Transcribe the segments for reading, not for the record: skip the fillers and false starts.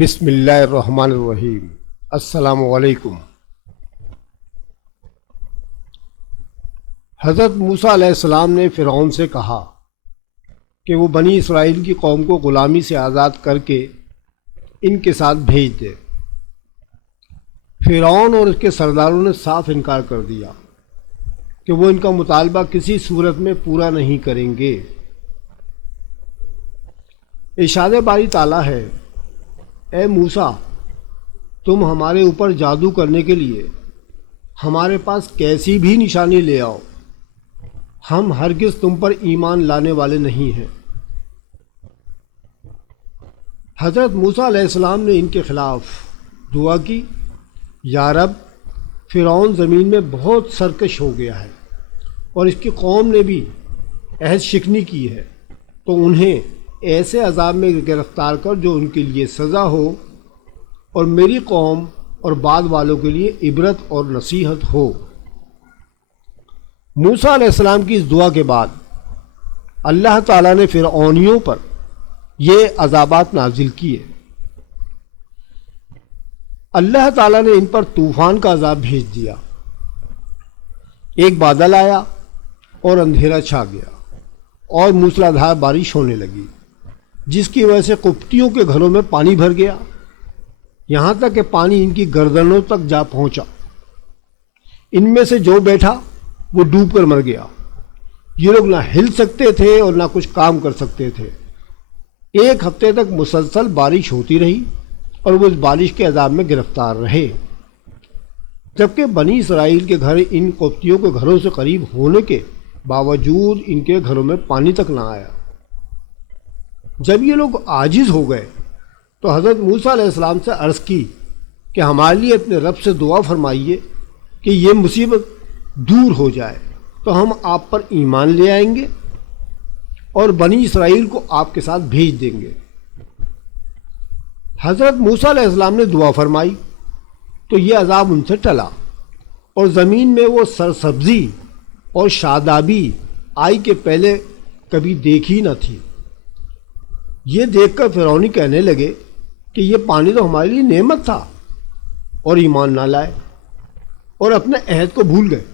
بسم اللہ الرحمن الرحیم۔ السلام علیکم۔ حضرت موسیٰ علیہ السلام نے فرعون سے کہا کہ وہ بنی اسرائیل کی قوم کو غلامی سے آزاد کر کے ان کے ساتھ بھیج دے۔ فرعون اور اس کے سرداروں نے صاف انکار کر دیا کہ وہ ان کا مطالبہ کسی صورت میں پورا نہیں کریں گے۔ ارشاد باری تعالیٰ ہے، اے موسیٰ، تم ہمارے اوپر جادو کرنے کے لیے ہمارے پاس کیسی بھی نشانی لے آؤ، ہم ہرگز تم پر ایمان لانے والے نہیں ہیں۔ حضرت موسیٰ علیہ السلام نے ان کے خلاف دعا کی، یا رب، فرعون زمین میں بہت سرکش ہو گیا ہے اور اس کی قوم نے بھی عہد شکنی کی ہے، تو انہیں ایسے عذاب میں گرفتار کر جو ان کے لیے سزا ہو اور میری قوم اور بعد والوں کے لیے عبرت اور نصیحت ہو۔ موسیٰ علیہ السلام کی اس دعا کے بعد اللہ تعالیٰ نے فرعونیوں پر یہ عذابات نازل کیے۔ اللہ تعالیٰ نے ان پر طوفان کا عذاب بھیج دیا، ایک بادل آیا اور اندھیرا چھا گیا اور موسلادھار بارش ہونے لگی، جس کی وجہ سے قبطیوں کے گھروں میں پانی بھر گیا، یہاں تک کہ پانی ان کی گردنوں تک جا پہنچا۔ ان میں سے جو بیٹھا وہ ڈوب کر مر گیا۔ یہ لوگ نہ ہل سکتے تھے اور نہ کچھ کام کر سکتے تھے۔ ایک ہفتے تک مسلسل بارش ہوتی رہی اور وہ اس بارش کے عذاب میں گرفتار رہے، جبکہ بنی اسرائیل کے گھر ان قبطیوں کے گھروں سے قریب ہونے کے باوجود ان کے گھروں میں پانی تک نہ آیا۔ جب یہ لوگ عاجز ہو گئے تو حضرت موسیٰ علیہ السلام سے عرض کی کہ ہمارے لیے اپنے رب سے دعا فرمائیے کہ یہ مصیبت دور ہو جائے تو ہم آپ پر ایمان لے آئیں گے اور بنی اسرائیل کو آپ کے ساتھ بھیج دیں گے۔ حضرت موسیٰ علیہ السلام نے دعا فرمائی تو یہ عذاب ان سے ٹلا اور زمین میں وہ سرسبزی اور شادابی آئی کہ پہلے کبھی دیکھی نہ تھی۔ یہ دیکھ کر فرعونی کہنے لگے کہ یہ پانی تو ہمارے لیے نعمت تھا، اور ایمان نہ لائے اور اپنے عہد کو بھول گئے۔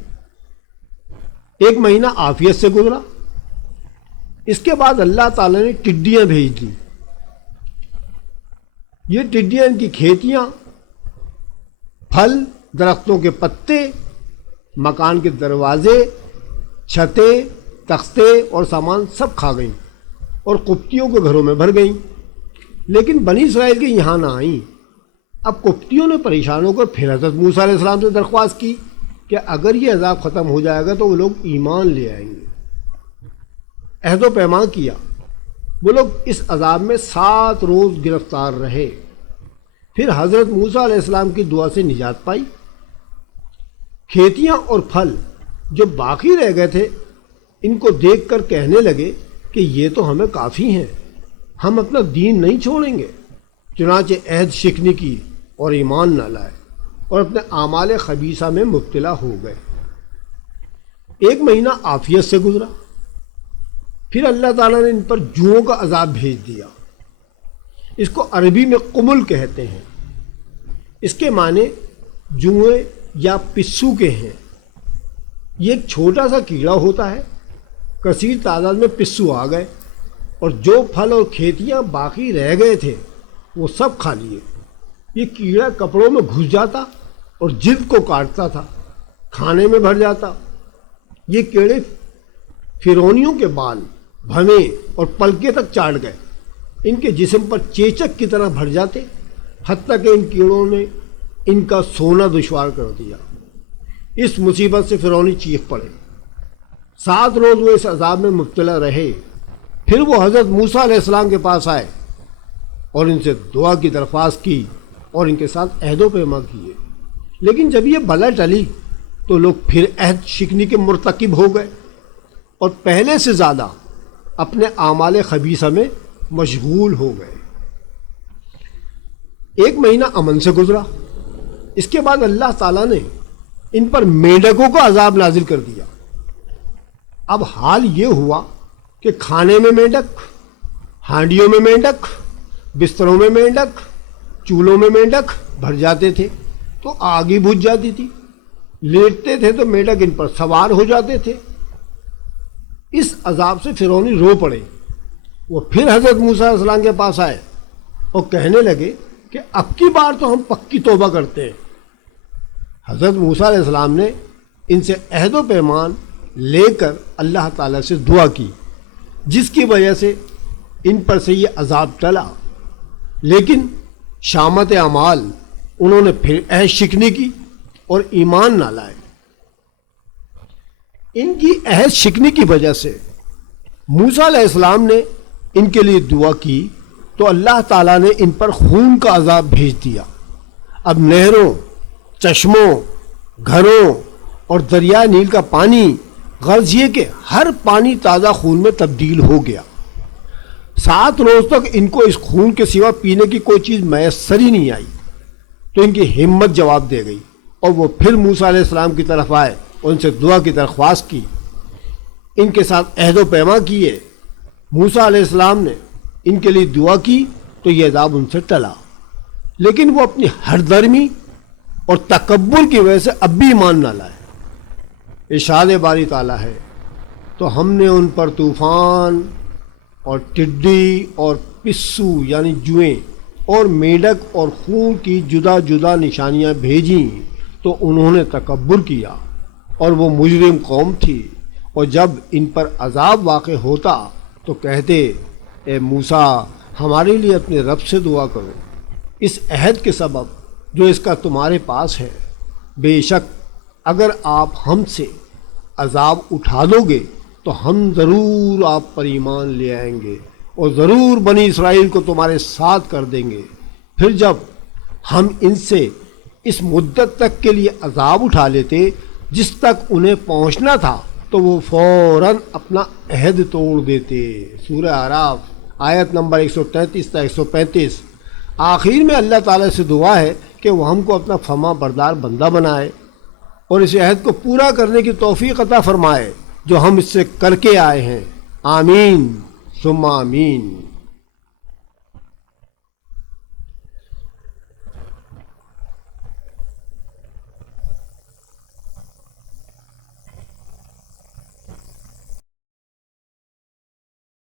ایک مہینہ عافیت سے گزرا، اس کے بعد اللہ تعالیٰ نے ٹڈیاں بھیج دی۔ یہ ٹڈیاں ان کی کھیتیاں، پھل، درختوں کے پتے، مکان کے دروازے، چھتیں، تختے اور سامان سب کھا گئیں اور قبطیوں کے گھروں میں بھر گئیں، لیکن بنی اسرائیل کے یہاں نہ آئیں۔ اب قبطیوں نے پریشان ہو کر پھر حضرت موسیٰ علیہ السلام سے درخواست کی کہ اگر یہ عذاب ختم ہو جائے گا تو وہ لوگ ایمان لے آئیں گے۔ عہد و پیمان کیا، وہ لوگ اس عذاب میں 7 روز گرفتار رہے، پھر حضرت موسیٰ علیہ السلام کی دعا سے نجات پائی۔ کھیتیاں اور پھل جو باقی رہ گئے تھے ان کو دیکھ کر کہنے لگے کہ یہ تو ہمیں کافی ہیں، ہم اپنا دین نہیں چھوڑیں گے۔ چنانچہ عہد شکنی کی اور ایمان نہ لائے اور اپنے اعمال خبیثہ میں مبتلا ہو گئے۔ ایک مہینہ عافیت سے گزرا، پھر اللہ تعالیٰ نے ان پر جوؤں کا عذاب بھیج دیا۔ اس کو عربی میں قمل کہتے ہیں۔ اس کے معنی جوئیں یا پسو کے ہیں۔ یہ ایک چھوٹا سا کیڑا ہوتا ہے، کثیر تعداد میں پسو آ گئے اور جو پھل اور کھیتیاں باقی رہ گئے تھے وہ سب کھا لیے۔ یہ کیڑا کپڑوں میں گھس جاتا اور جلد کو کاٹتا تھا، کھانے میں بھر جاتا۔ یہ کیڑے فرعونیوں کے بال، بھویں اور پلکیں تک چاٹ گئے، ان کے جسم پر چیچک کی طرح بھر جاتے، حتیٰ کہ ان کیڑوں نے ان کا سونا دشوار کر دیا۔ اس مصیبت سے فرعونی چیخ پڑے۔ 7 روز وہ اس عذاب میں مبتلا رہے، پھر وہ حضرت موسیٰ علیہ السلام کے پاس آئے اور ان سے دعا کی درخواست کی اور ان کے ساتھ عہد و پیمان کیے، لیکن جب یہ بلا ٹلی تو لوگ پھر عہد شکنی کے مرتکب ہو گئے اور پہلے سے زیادہ اپنے اعمال خبیثہ میں مشغول ہو گئے۔ ایک مہینہ امن سے گزرا، اس کے بعد اللہ تعالیٰ نے ان پر مینڈکوں کا عذاب نازل کر دیا۔ اب حال یہ ہوا کہ کھانے میں مینڈک، ہانڈیوں میں مینڈک، بستروں میں مینڈک، چولہوں میں مینڈک بھر جاتے تھے تو آگ ہی بجھ جاتی تھی، لیٹتے تھے تو مینڈک ان پر سوار ہو جاتے تھے۔ اس عذاب سے فرعونی رو پڑے۔ وہ پھر حضرت موسیٰ علیہ السلام کے پاس آئے اور کہنے لگے کہ اب کی بار تو ہم پکی توبہ کرتے ہیں۔ حضرت موسیٰ علیہ السلام نے ان سے عہد و پیمان لے کر اللہ تعالیٰ سے دعا کی، جس کی وجہ سے ان پر سے یہ عذاب ٹلا۔ لیکن شامت اعمال انہوں نے پھر عہد شکنی کی اور ایمان نہ لائے۔ ان کی عہد شکنی کی وجہ سے موسیٰ علیہ السلام نے ان کے لیے دعا کی تو اللہ تعالیٰ نے ان پر خون کا عذاب بھیج دیا۔ اب نہروں، چشموں، گھروں اور دریائے نیل کا پانی، غرض یہ کہ ہر پانی تازہ خون میں تبدیل ہو گیا۔ 7 روز تک ان کو اس خون کے سوا پینے کی کوئی چیز میسر ہی نہیں آئی۔ تو ان کی ہمت جواب دے گئی اور وہ پھر موسیٰ علیہ السلام کی طرف آئے اور ان سے دعا کی درخواست کی، ان کے ساتھ عہد و پیمان کیے۔ موسیٰ علیہ السلام نے ان کے لیے دعا کی تو یہ عذاب ان سے ٹلا، لیکن وہ اپنی ہر درمی اور تکبر کی وجہ سے اب بھی ایمان نہ لائے۔ ارشاد باری تعالیٰ ہے، تو ہم نے ان پر طوفان اور ٹڈی اور پسو یعنی جوئیں اور میڈک اور خون کی جدا جدا نشانیاں بھیجیں تو انہوں نے تکبر کیا اور وہ مجرم قوم تھی۔ اور جب ان پر عذاب واقع ہوتا تو کہتے، اے موسیٰ ہمارے لیے اپنے رب سے دعا کرو اس عہد کے سبب جو اس کا تمہارے پاس ہے۔ بے شک اگر آپ ہم سے عذاب اٹھا دو گے تو ہم ضرور آپ پر ایمان لے آئیں گے اور ضرور بنی اسرائیل کو تمہارے ساتھ کر دیں گے۔ پھر جب ہم ان سے اس مدت تک کے لیے عذاب اٹھا لیتے جس تک انہیں پہنچنا تھا تو وہ فوراً اپنا عہد توڑ دیتے۔ سورہ اعراف آیت نمبر 133 تا 135۔ آخر میں اللہ تعالیٰ سے دعا ہے کہ وہ ہم کو اپنا فرما بردار بندہ بنائے اور اس عہد کو پورا کرنے کی توفیق عطا فرمائے جو ہم اس سے کر کے آئے ہیں۔ آمین ثم آمین۔